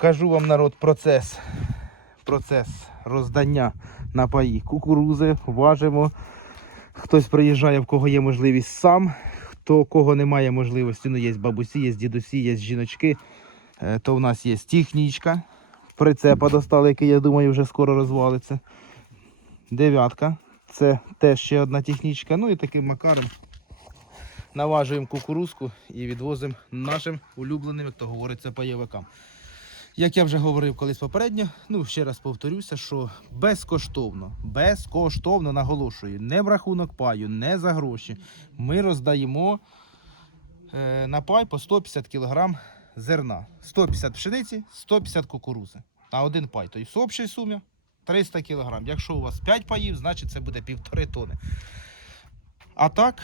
Покажу вам народ процес. Процес роздання напаї кукурузи, важимо. Хтось приїжджає, в кого є можливість сам. Хто кого немає можливості, ну є бабусі, є дідусі, є жіночки, е, то в нас є технічка. Прицепа достали, який, я думаю, вже скоро розвалиться. Дев'ятка. Це теж ще одна технічка. Ну і таким макаром наважуємо кукурузку і відвозимо нашим улюбленим, як то говориться, пайовикам. Як я вже говорив колись попередньо, ну ще раз повторюся, що безкоштовно, безкоштовно наголошую, не в рахунок паю, не за гроші. Ми роздаємо е, на пай по 150 кг зерна. 150 пшениці, 150 кукурузи. На один пай. Тобто в общій сумі 300 кг. Якщо у вас 5 паїв, значить це буде півтори тони. А так,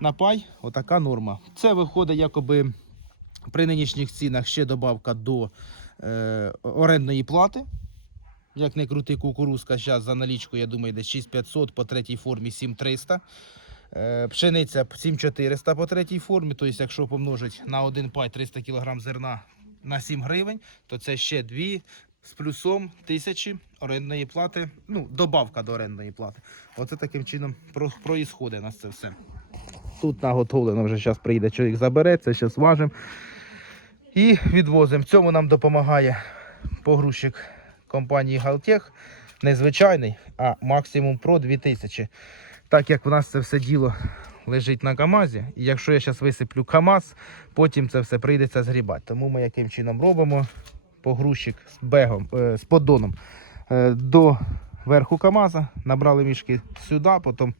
на пай отака норма. Це виходить якоби при нинішніх цінах ще добавка до е, орендної плати. Як не крути кукурузка, зараз за налічку, я думаю, десь 6500 по третій формі 7300. Е, пшениця 7400 по третій формі. Тобто, якщо помножить на один пай 300 кг зерна на 7 гривень, то це ще 2 з плюсом тисячі орендної плати. Ну, добавка до орендної плати. Оце таким чином про, проїсходить у нас це все. Тут наготовлено вже зараз приїде чоловік забере, це зараз важимо. І відвозимо. Цьому нам допомагає погрузчик компанії Галтех. Не звичайний, а максимум Pro 2000. Так як в нас це все діло лежить на КАМАЗі, і якщо я зараз висиплю КАМАЗ, потім це все прийдеться згрібати. Тому ми яким чином робимо погрузчик з бегом, е, з поддоном е, до верху КАМАЗа, набрали мішки сюди, потім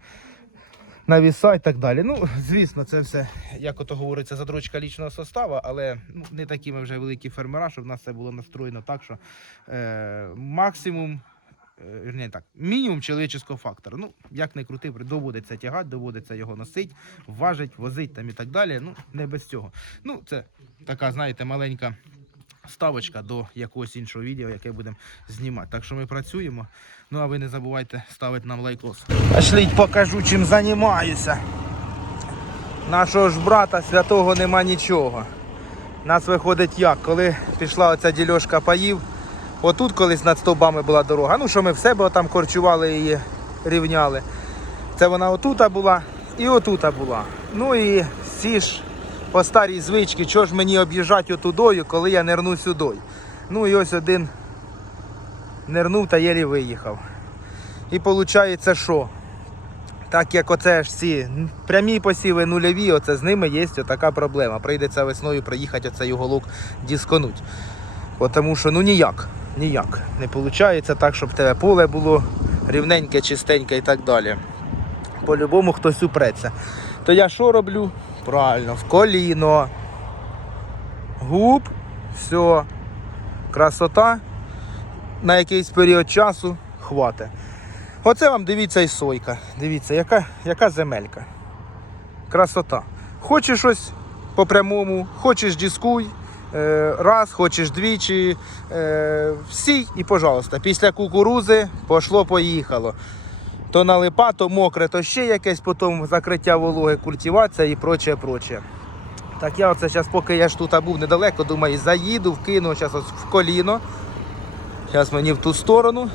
навіса і так далі. Ну, звісно, це все, як ото говориться, задрочка лічного состава, але ну, не такі ми вже великі фермера, щоб в нас це було настроєно так, що е, максимум. е, вірні, так, мінімум чоловічого фактору. Ну, як не крути, доводиться тягати, доводиться його носити, важить, возить там і так далі. Ну, не без цього. Ну, це така, знаєте, маленька ставочка до якогось іншого відео, яке будемо знімати. Так що ми працюємо. Ну а ви не забувайте ставити нам лайкос. Пошліть, покажу, чим займаюся. Нашого ж брата святого нема нічого. Нас виходить як, коли пішла оця дільошка паїв. Отут колись над стовбами була дорога. Ну що ми в себе там корчували її, рівняли. Це вона отута була і отута була. Ну і всі ж по старій звичці, чого ж мені об'їжджати отудою, коли я нирну сюди. Ну і ось один нирнув та єлі виїхав. І виходить, що? Так як оце ж ці прямі посіви нульові, оце з ними є така проблема. Прийдеться весною приїхати оцей уголок дісконуть. Тому що ну ніяк, ніяк. Не виходить так, щоб тебе поле було рівненьке, чистеньке і так далі. По-любому хтось упреться. То я що роблю? Правильно, в коліно. Губ, все. Красота. На якийсь період часу хватить. Оце вам дивіться і сойка. Дивіться, яка, яка земелька. Красота. Хочеш щось по прямому, хочеш дискуй, е, раз, хочеш двічі, е, всій і пожалуйста. Після кукурузи пошло, поїхало. То налипа, то мокре, то ще якесь, потім закриття вологи, культивація і прочее, прочее. Так я оце зараз, поки я ж тут був недалеко, думаю, заїду, вкину зараз ось в коліно. Зараз мені в ту сторону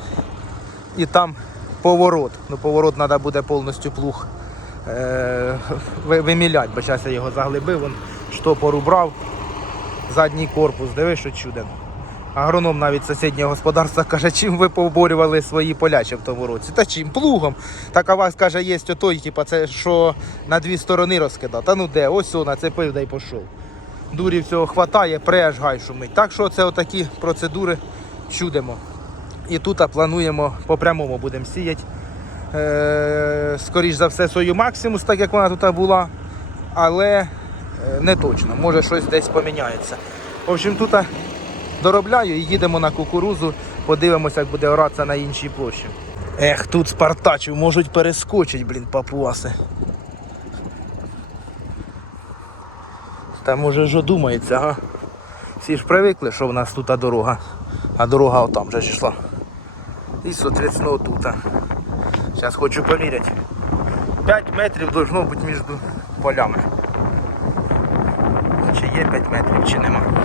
і там поворот. Ну, поворот треба буде повністю плуг е- виміляти, бо зараз я його заглибив, вон штопор убрав, задній корпус, диви, що чуден. Агроном навіть сусіднього господарства каже, чим ви поборювали свої поля ще в тому році. Та чим? Плугом. Так а вас каже, є отой, типа, це що на дві сторони розкидав. Та ну де, ось о, нацепив да й пішов. Дурі всього хватає, пре аж гай шумить. Так що це отакі процедури чудимо. І тут плануємо по прямому будемо сіяти. Е, скоріш за все, сою максимус, так як вона тут була. Але е, не точно, може щось десь поміняється. В общем, тут доробляю і їдемо на кукурузу, подивимося, як буде оратися на іншій площі. Ех, тут спартачів можуть перескочити, блін, папуаси. Та може ж одумається, га? Всі ж привикли, що в нас тут дорога, а дорога отам вже йшла. І, соответственно, отут. Зараз хочу поміряти. 5 метрів должно бути між полями. Чи є 5 метрів, чи нема.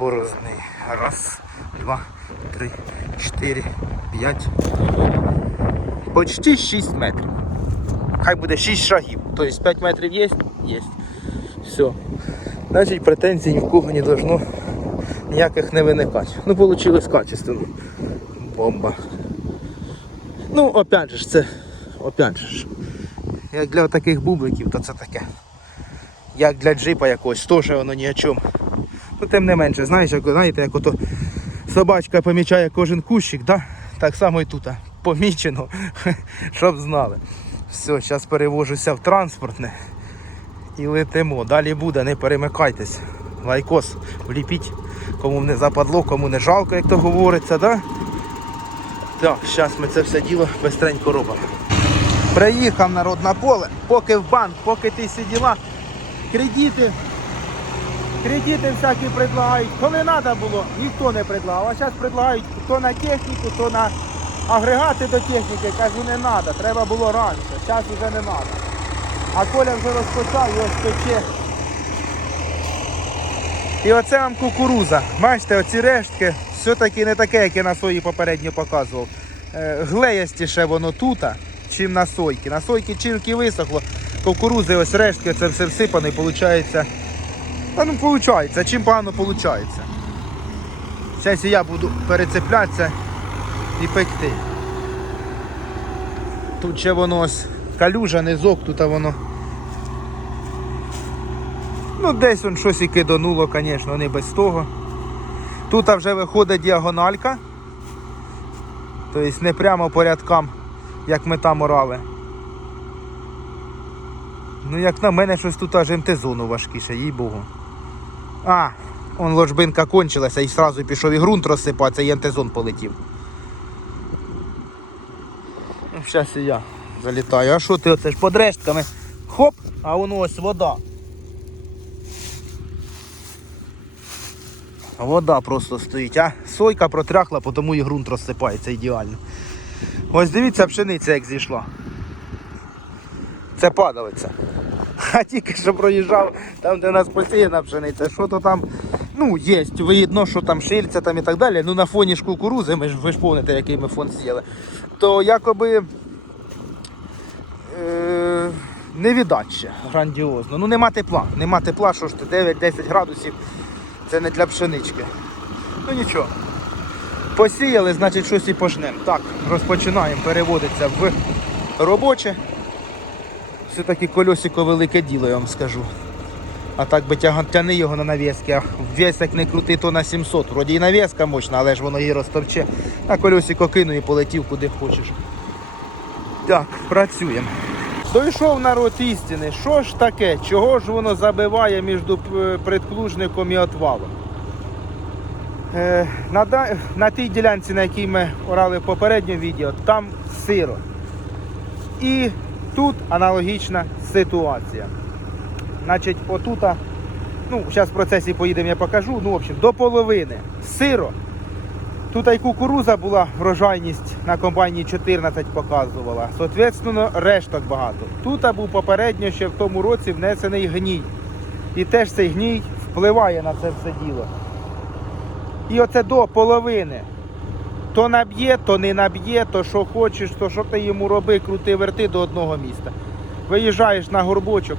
Раз, два, три, чотири, п'ять. Почти 6 метрів. Хай буде 6 шагів. Тобто 5 метрів є? Є. Все. Значить претензій ні в кого не должно ніяких не виникати. Ну, вийшло качественно. Бомба. Ну, опять же це, опять же. Як для таких бубликів, то це таке. Як для джипа якогось, теж воно ні о чому. Ну, тим не менше, знаєш, як, знаєте, як ото собачка помічає кожен кущик, да? так само і тут помічено, щоб знали. Все, зараз перевожуся в транспортне і летимо. Далі буде, не перемикайтесь. Лайкос вліпіть, кому не западло, кому не жалко, як то говориться, да? Так, зараз ми це все діло бистренько робимо. Приїхав народ на поле, поки в банк, поки ти сиділа, кредити, кредити всякі предлагають. Коли треба було, ніхто не предлагав. А зараз предлагають то на техніку, то на агрегати до техніки. Кажу, не треба, треба було раніше, зараз вже не треба. А Коля вже розпочав, його спече. І оце вам кукуруза. Бачите, оці рештки все-таки не таке, як я на сої попередньо показував. Е, Глеястіше воно тут, чим на сойки. На сойки чирки висохло, кукурузи, ось рештки, це все всипане, виходить. Та ну виходить, чим погано виходить. Зараз я буду перецеплятися і пекти. Тут ще воно ось калюжа, низок, тут воно. Ну, десь он щось і кидануло, звісно, не без того. Тут вже виходить діагональка. Тобто не прямо по рядкам, як ми там орали. Ну, як на мене, щось тут аж МТ-зону важкіше, їй богу. А, он ложбинка кончилася і одразу пішов і ґрунт розсипатися, і МТ-зон полетів. Ну, зараз і я залітаю. А що ти оце ж під рештками? Хоп, а воно ось вода. Вода просто стоїть, а сойка протряхла, тому і ґрунт розсипається ідеально. Ось дивіться, пшениця як зійшла. Це падалиця. А тільки що проїжджав, там де у нас посіяна пшениця, що то там, ну, є, видно, що там шильця там і так далі. Ну на фоні ж кукурузи, ми ж ви ж помните, який ми фон сіяли, то якоби е, не віддать грандіозно. Ну нема тепла. Нема тепла, що ж ти 9-10 градусів. Це не для пшенички. Ну нічого. Посіяли, значить щось і пожнемо. Так, розпочинаємо переводитися в робоче. Все-таки колесико велике діло, я вам скажу. А так би тяга- тяни його на навіски, а весь як не крути, то на 700. Вроді і навіска мощна, але ж воно її розтовче. А колесико кину і полетів куди хочеш. Так, працюємо. Дійшов народ істини. Що ж таке? Чого ж воно забиває між е, предклужником і отвалом? Е, на, на тій ділянці, на якій ми орали в попередньому відео, там сиро. І тут аналогічна ситуація. Значить, отута, ну, зараз в процесі поїдемо, я покажу. Ну, в общем, до половини сиро. Тут і кукуруза була, врожайність на комбайні 14 показувала. Соответственно, решток багато. Тут був попередньо ще в тому році внесений гній. І теж цей гній впливає на це все діло. І оце до половини. То наб'є, то не наб'є, то що хочеш, то що ти йому роби, крути верти до одного міста. Виїжджаєш на горбочок,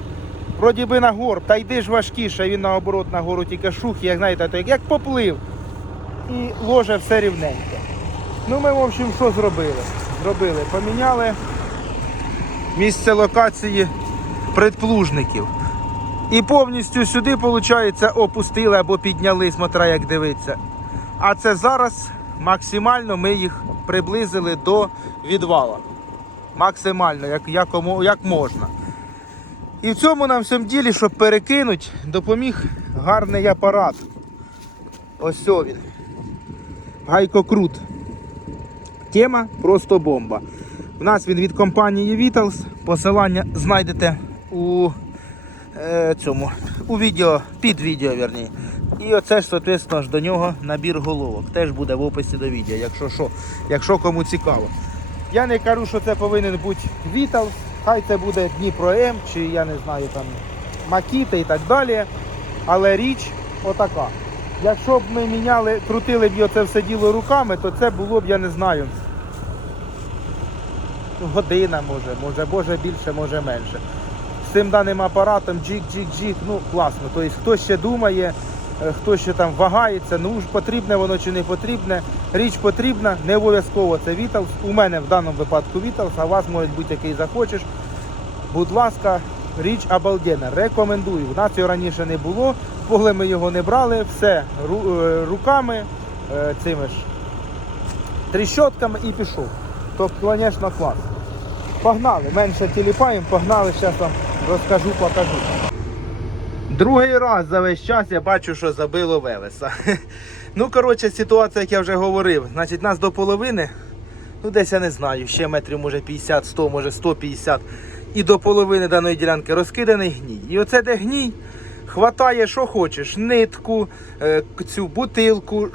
вроді би на горб, та йди ж важкіше, він наоборот на гору тільки шух, як знаєте, то як, поплив. І ложе все рівненько. Ну ми, в общем, що зробили? Зробили, поміняли місце локації предплужників. І повністю сюди, виходить, опустили або підняли, смотря як дивиться. А це зараз максимально ми їх приблизили до відвала. Максимально, як, якому- як можна. І в цьому нам всьому ділі, щоб перекинути, допоміг гарний апарат. Ось він. Гайкокрут. Тема просто бомба. У нас він від компанії Vitals. Посилання знайдете у е, цьому у відео, під відео, верні. І оце ж, соответственно, ж до нього набір головок. Теж буде в описі до відео, якщо що, якщо кому цікаво. Я не кажу, що це повинен бути Vitals, хай це буде Дніпро М, чи я не знаю там Макіта і так далі. Але річ отака. Якщо б ми міняли, крутили б оце все діло руками, то це було б, я не знаю. Година може, може, може більше, може менше. З цим даним апаратом джик-джик-джик, ну класно. Тобто хто ще думає, хто ще там вагається, ну ж потрібне воно чи не потрібне. Річ потрібна, не обов'язково це Віталс. У мене в даному випадку Віталс, а вас може бути який захочеш. Будь ласка, річ обалденна. Рекомендую. У нас його раніше не було, поли ми його не брали, все е, руками, е, цими ж тріщотками і пішов. Тобто, звісно, клас. Погнали, менше тіліпаємо, погнали, зараз вам розкажу, покажу. Другий раз за весь час я бачу, що забило Велеса. Ну, коротше, ситуація, як я вже говорив, значить, нас до половини, ну десь я не знаю, ще метрів може 50, 100, може 150. І до половини даної ділянки розкиданий гній. І оце де гній, хватає, що хочеш, нитку, е, цю бутилку,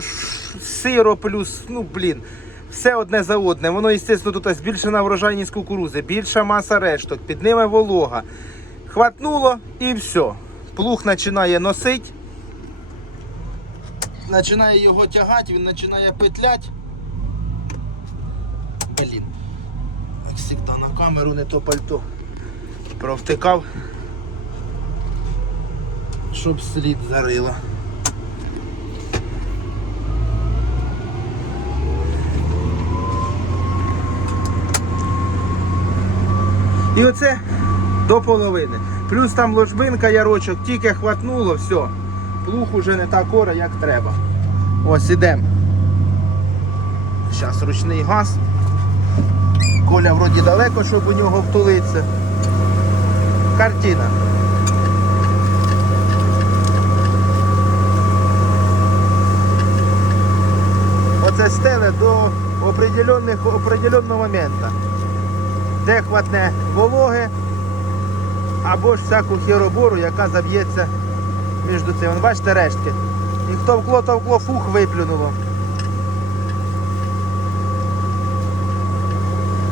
сиро плюс, ну блін. Все одне за одне. Воно, звісно, тут збільшена врожайність кукурузи, більша маса решток, під ними волога. Хватнуло і все. Плуг починає носити. Починає його тягати, він починає петлять. Блін. Як завжди на камеру не то пальто. Провтикав. Щоб слід зарило. І оце до половини. Плюс там ложбинка, ярочок, тільки хватнуло, все. Плуг уже не так оре, як треба. Ось ідемо. Зараз ручний газ. Коля вроді далеко, щоб у нього втулитися. Картина. Оце стеле до определенного моменту. Де хватне вологи, або ж всяку хіробору, яка заб'ється між цим. Вон, Бачите рештки. І хто вкло, то вкло, фух виплюнуло.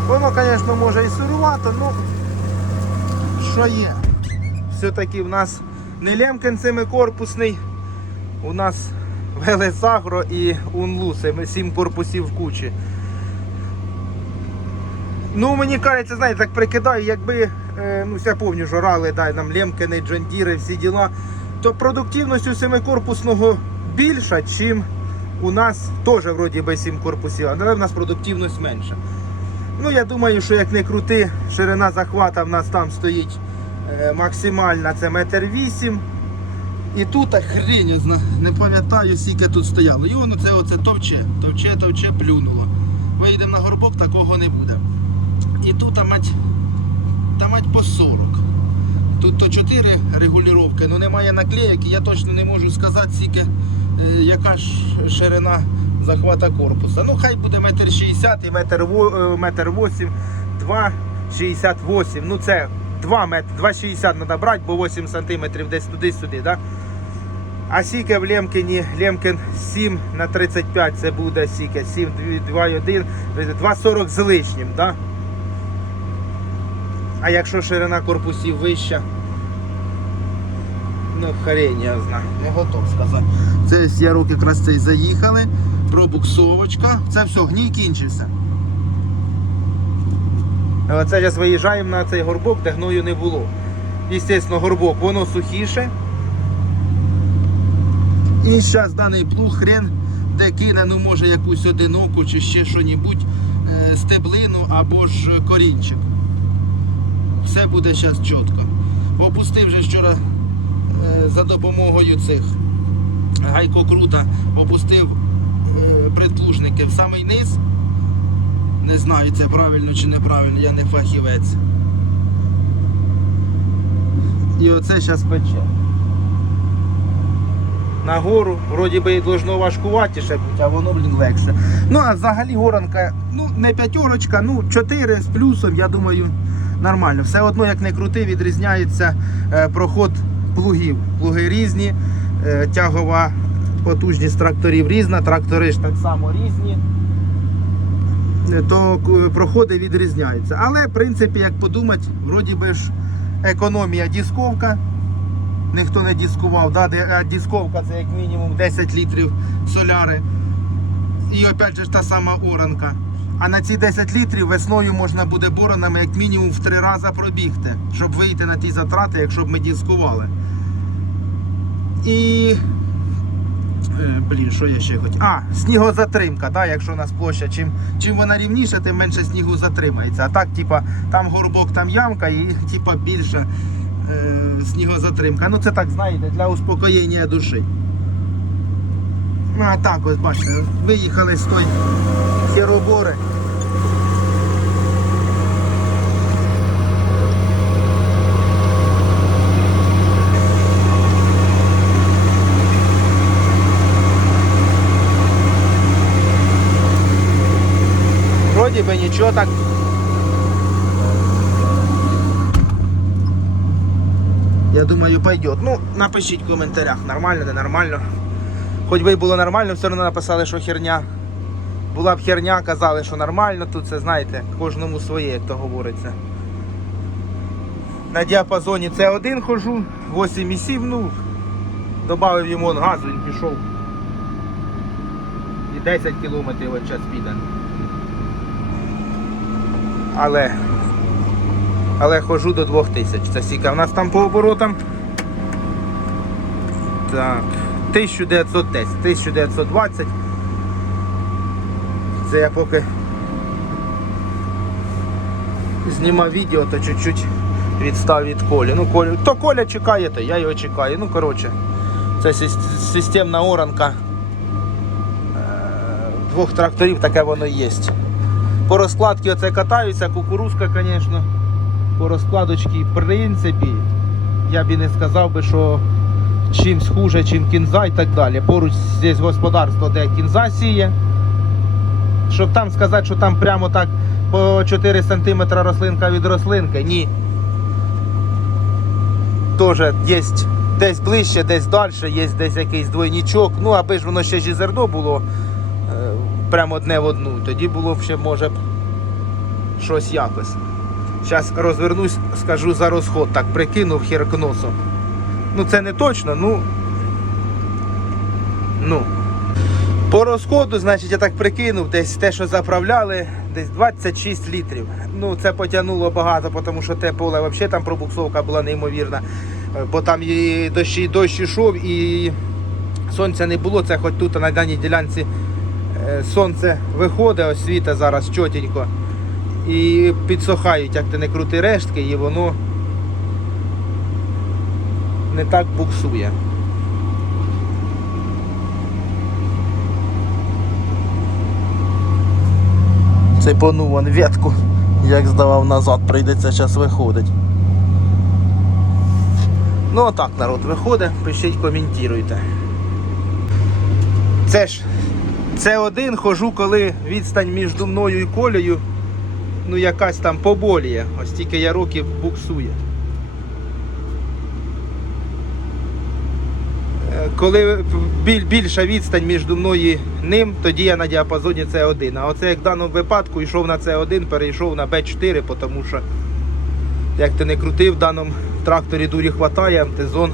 Воно, звісно, може і сирувато, ну що є. Все-таки в нас не Лемкін цими корпусний, у нас Велесагро і Унлу, сім корпусів в кучі. Ну, мені кажеться, знаєте, так прикидаю, якби ну, я пам'ятаю, що рали, дай нам Лемкини, Джондіри, всі діла, то продуктивність у семикорпусного більша, чим у нас теж вроді би сім корпусів, але в нас продуктивність менша. Ну, я думаю, що як не крути, ширина захвата в нас там стоїть е, максимальна, це метр вісім. І тут хрень, не пам'ятаю, скільки тут стояло. І воно це оце товче, товче, товче, плюнуло. Вийдемо на горбок, такого не буде. І тут мать, та мать по 40. Тут то 4 регулювання, ну немає наклеїк, я точно не можу сказати, скільки, е, яка ж ширина захвата корпуса. Ну хай буде метр 60 і метр, во- е, метр 8, 2,68. Ну це 2 метри, 2,60 треба брати, бо 8 сантиметрів десь туди-сюди. Да? А сіке в Лемкіні, Лемкін 7 на 35, це буде сіке, 7, 2,1, 2,40 з лишнім, да? А якщо ширина корпусів вища, ну хрень, я знаю, не готов сказати. Це руки якраз цей заїхали, пробуксовочка, це все, гній кінчився. Оце зараз виїжджаємо на цей горбок, де гною не було. Звісно, горбок, воно сухіше. І зараз даний плуг хрен, де кине, ну може якусь одиноку чи ще що-небудь, е, стеблину або ж корінчик. Все буде зараз чітко. Опустив вже вчора е, за допомогою цих гайкокрута, опустив е, предплужники в самий низ. Не знаю, це правильно чи неправильно, я не фахівець. І оце зараз пече. Нагору, вроді би і должно важкуватіше бути, а воно, блін, легше. Ну, а взагалі горанка, ну, не п'ятерочка, ну, 4 з плюсом, я думаю, нормально. Все одно, як не крути, відрізняється е, проход плугів. Плуги різні, е, тягова потужність тракторів різна, трактори ж так само різні. Е, То проходи відрізняються. Але, в принципі, як подумати, вроді би ж економія дісковка. ніхто не дискував. Да? Дисковка це як мінімум 10 літрів соляри. І опять же та сама оранка. А на ці 10 літрів весною можна буде боронами як мінімум в три рази пробігти, щоб вийти на ті затрати, якщо б ми дискували. І. Е, Блін, що я ще хотів? А, снігозатримка, да, якщо у нас площа, чим, чим вона рівніша, тим менше снігу затримається. А так, типа, там горбок, там ямка і типа більше е, снігозатримка. Ну це так, знаєте, для успокоєння душі. Ну, а так ось бачите, виїхали з той херобори. Вроді би нічого так. Я думаю, пойдет. Ну, напишіть в коментарях, нормально, не нормально. Хоч би було нормально, все одно написали, що херня. Була б херня, казали, що нормально, тут це знаєте, кожному своє, як то говориться. На діапазоні С1 хожу, 8,7, ну, додав йому газу, він пішов. І 10 кілометрів от час піде. Але. Але хожу до 2000. Це скільки в нас там по оборотам. Так. 1910, 1920. Це я поки знімав відео, то чуть-чуть відстав від Колі. Ну, Коля, то Коля чекає, то я його чекаю. Ну, коротше, це системна оранка е, двох тракторів, таке воно є. По розкладці оце катаюся, кукурузка, звісно. По розкладочці, в принципі, я б і не сказав би, що чимсь хуже, чим кінза і так далі. Поруч є господарство, де кінза сіє. Щоб там сказати, що там прямо так по 4 см рослинка від рослинки, ні. Теж є десь ближче, десь далі, є десь якийсь двойничок. Ну, аби ж воно ще ж зерно було е, прямо одне в одну, тоді було б ще може б щось якось. Зараз розвернусь, скажу за розход, так прикинув хіркносом. Ну це не точно, ну. Ну. По розходу, значить, я так прикинув, десь те, що заправляли, десь 26 літрів. Ну, це потягнуло багато, тому що те поле взагалі там пробуксовка була неймовірна. Е, Бо там і дощ, і дощ ішов, і сонця не було. Це хоч тут на даній ділянці е, сонце виходить, ось світа зараз чотенько. І підсохають, як ти не крути рештки, і воно не так буксує. Цей понув вон ветку, як здавав назад, прийдеться зараз виходить. Ну отак народ виходить, пишіть, коментуйте. Це ж це один хожу, коли відстань між мною і колею, ну якась там поболіє. Ось тільки я років буксує. Е, Коли біль, більша відстань між мною і ним, тоді я на діапазоні С1. А оце як в даному випадку йшов на С1, перейшов на Б4, тому що як ти не крутив, в даному тракторі дурі хватає, МТЗон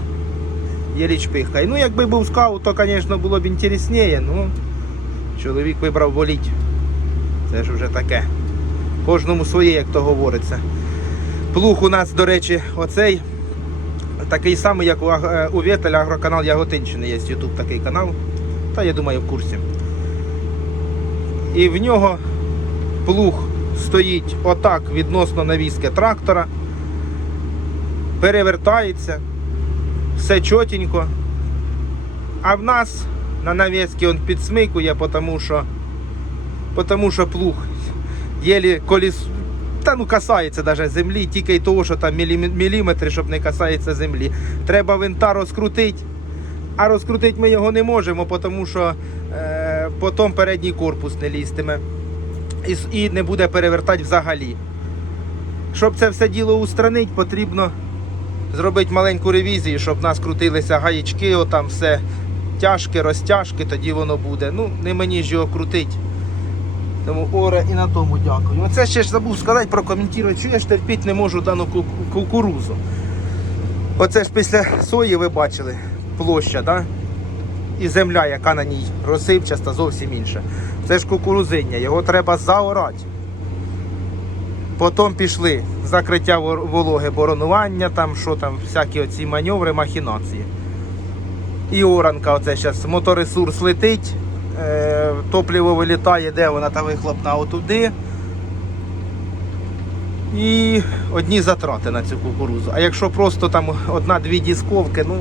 єлі чпихає. Ну, якби був скаут, то, звісно, було б інтересніше, ну чоловік вибрав воліть. Це ж вже таке. Кожному своє, як то говориться. Плуг у нас, до речі, оцей такий самий, як у, е, Вєтеля агроканал Яготинщини є YouTube такий канал. Та я думаю, в курсі. І в нього плуг стоїть отак відносно навіски трактора. Перевертається. Все чотенько. А в нас на навіски він підсмикує, тому що, тому що плуг єлі коліс. Та ну касається навіть землі, тільки й того, що там міліметри, щоб не касається землі. Треба винта розкрутити, а розкрутити ми його не можемо, тому що е, потім передній корпус не лізтиме і, і не буде перевертати взагалі. Щоб це все діло устранити, потрібно зробити маленьку ревізію, щоб в нас крутилися гаячки, отам все тяжкі, розтяжки, тоді воно буде. Ну, не мені ж його крутить. Тому оре і на тому дякую. Оце ще ж забув сказати, прокоментувати, що я ж терпіти не можу дану кукурузу. Оце ж після сої ви бачили площа, да? і земля, яка на ній розсипчаста, зовсім інша. Це ж кукурузиння, його треба заорати. Потім пішли закриття вологи, боронування, там що там, всякі оці маневри, махінації. І оранка, оце зараз моторесурс летить, топливо вилітає, де вона та вихлопна отуди. І одні затрати на цю кукурузу. А якщо просто там одна-дві дісковки, ну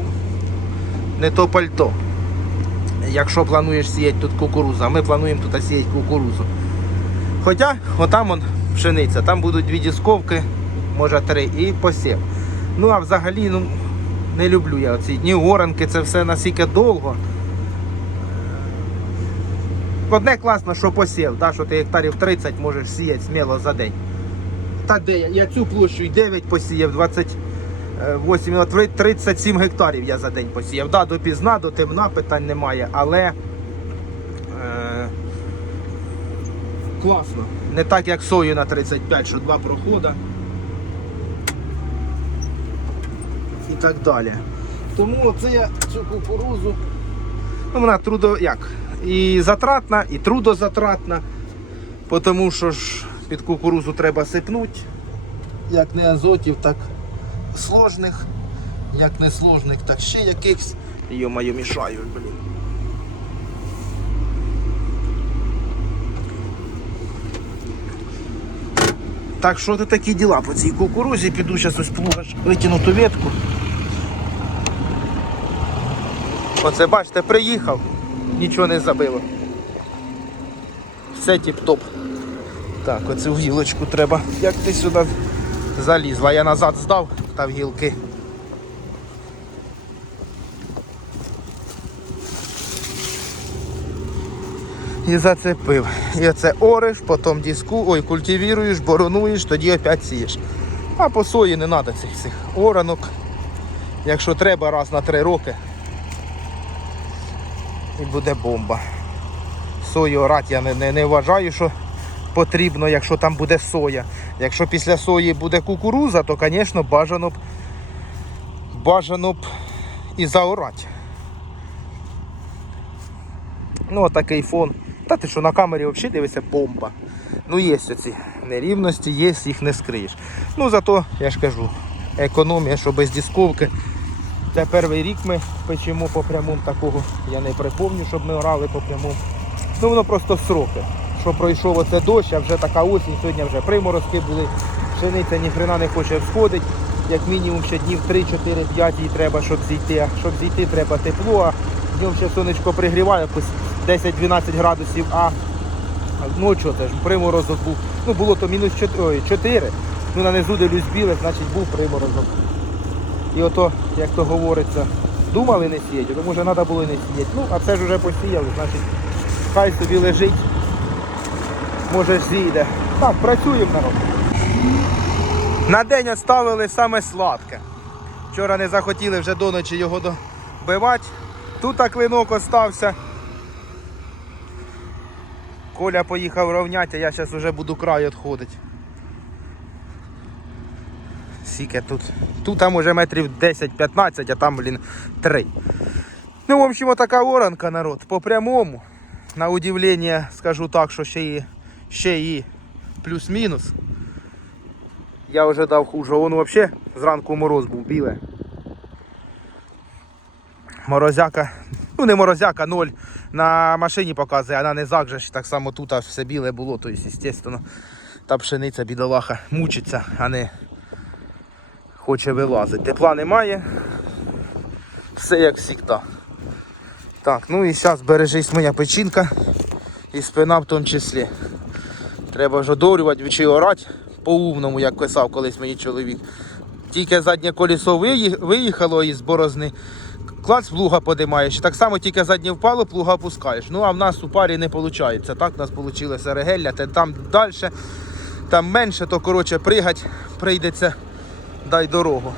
не то пальто. Якщо плануєш сіяти тут кукурузу, а ми плануємо тут сіяти кукурузу. Хоча отам он пшениця, там будуть дві дісковки, може три, і посів. Ну а взагалі ну, не люблю я оці дні оранки, це все настільки довго. Одне класно, що посів, да, що ти гектарів 30 можеш сіяти сміло за день. Та де я? Я цю площу і 9 посіяв, 28, 37 гектарів я за день посіяв. Да, допізна, до темна питань немає, але е, класно. Не так як сою на 35, що два проходи. І так далі. Тому оце я цю кукурузу. Ну, вона трудо як? І затратна, і трудозатратна. Тому що ж під кукурузу треба сипнути. Як не азотів, так сложних. Як не сложних, так ще якихось. Йо-моє, мішаю, блін. Так що це такі діла по цій кукурузі. Піду зараз ось плуга ж витягну ту ветку. Оце бачите, приїхав, нічого не забило. Все тіп-топ. Так, оцю гілочку треба. Як ти сюди залізла? Я назад здав та в гілки. І зацепив. І оце ориш, потім диску, ой, культивіруєш, боронуєш, тоді опять сієш. А по сої не треба цих всіх оранок. Якщо треба раз на три роки. І буде бомба. Сою орати я не, не, не вважаю, що потрібно, якщо там буде соя. Якщо після сої буде кукуруза, то, звісно, бажано б бажано б і заорати. Ну, отакий фон. Та ти що на камері взагалі дивишся бомба. Ну є оці нерівності, є, їх не скриєш. Ну зато, я ж кажу, економія, що без дисковки. Це перший рік ми печемо по прямому такого. Я не припомню, щоб ми орали по прямому. Ну воно просто сроки. Що пройшов оце дощ, а вже така осінь, сьогодні вже приморозки були, пшениця ні хрена не хоче всходити. Як мінімум ще днів 3, 4, 5 їй треба, щоб зійти. А щоб зійти, треба тепло, а днем ще сонечко пригріває якось 10-12 градусів, а ночі теж приморозок був. Ну було то мінус 4, ой, 4. Ну на низу дивлюсь біле, значить був приморозок. І ото, як то говориться, думали не сіяти, то може треба було не сіяти. Ну, а це ж вже посіяли, значить, хай собі лежить, може зійде. Так, працюємо народ. На день оставили саме сладке. Вчора не захотіли вже до ночі його добивати. Тут клинок остався. Коля поїхав ровняти, а я зараз вже буду край відходити. Скільки тут? Тут там уже метрів 10-15, а там, блін, 3. Ну, в общем, така оранка, народ, по прямому. На удивлення, скажу так, що ще і, ще і плюс-мінус. Я вже дав хуже. Вон взагалі зранку мороз був біле. Морозяка. Ну не морозяка, ноль на машині показує, а на низах же ж так само тут аж все біле було, то звісно, та пшениця бідолаха мучиться, а не хоче вилазити. Тепла немає. Все як завжди. Так, ну і зараз бережись моя печінка і спина в тому числі. Треба ж одорювати чи орати по-умному, як писав колись мені чоловік. Тільки заднє колесо виїхало із борозни, клац плуга подимаєш. Так само тільки заднє впало, плуга опускаєш. Ну а в нас у парі не виходить. Так у нас вийшло регелля, там далі, там менше, то коротше пригать прийдеться, дай дорогу.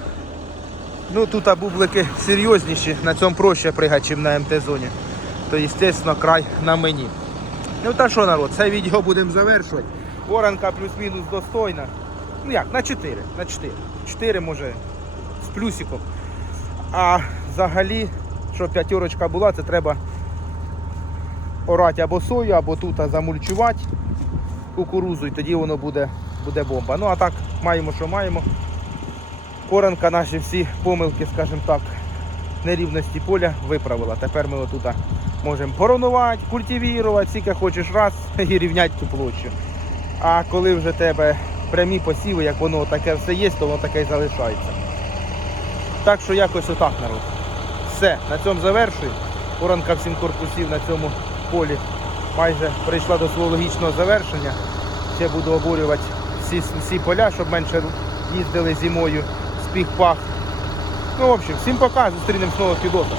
Ну тут бублики серйозніші, на цьому проще пригати, ніж на МТ-зоні. То, звісно, край на мені. Ну та що, народ, це відео будемо завершувати. Воронка плюс-мінус достойна. Ну як, на 4. На 4. 4 може з плюсиком. А взагалі, щоб п'ятерочка була, це треба орати або сою, або тут замульчувати кукурузу, і тоді воно буде, буде бомба. Ну а так, маємо, що маємо. Коронка наші всі помилки, скажімо так, нерівності поля виправила. Тепер ми отут можемо боронувати, культивувати, скільки хочеш раз і рівняти цю площу. А коли вже тебе прямі посіви, як воно таке все є, то воно таке і залишається. Так що якось отак народ. Все, на цьому завершую. Воронка всім корпусів на цьому полі майже прийшла до свого логічного завершення. Ще буду обурювати всі, всі поля, щоб менше їздили зимою з піх-пах. Ну, в общем, всім пока, зустрінемось в нових відосах.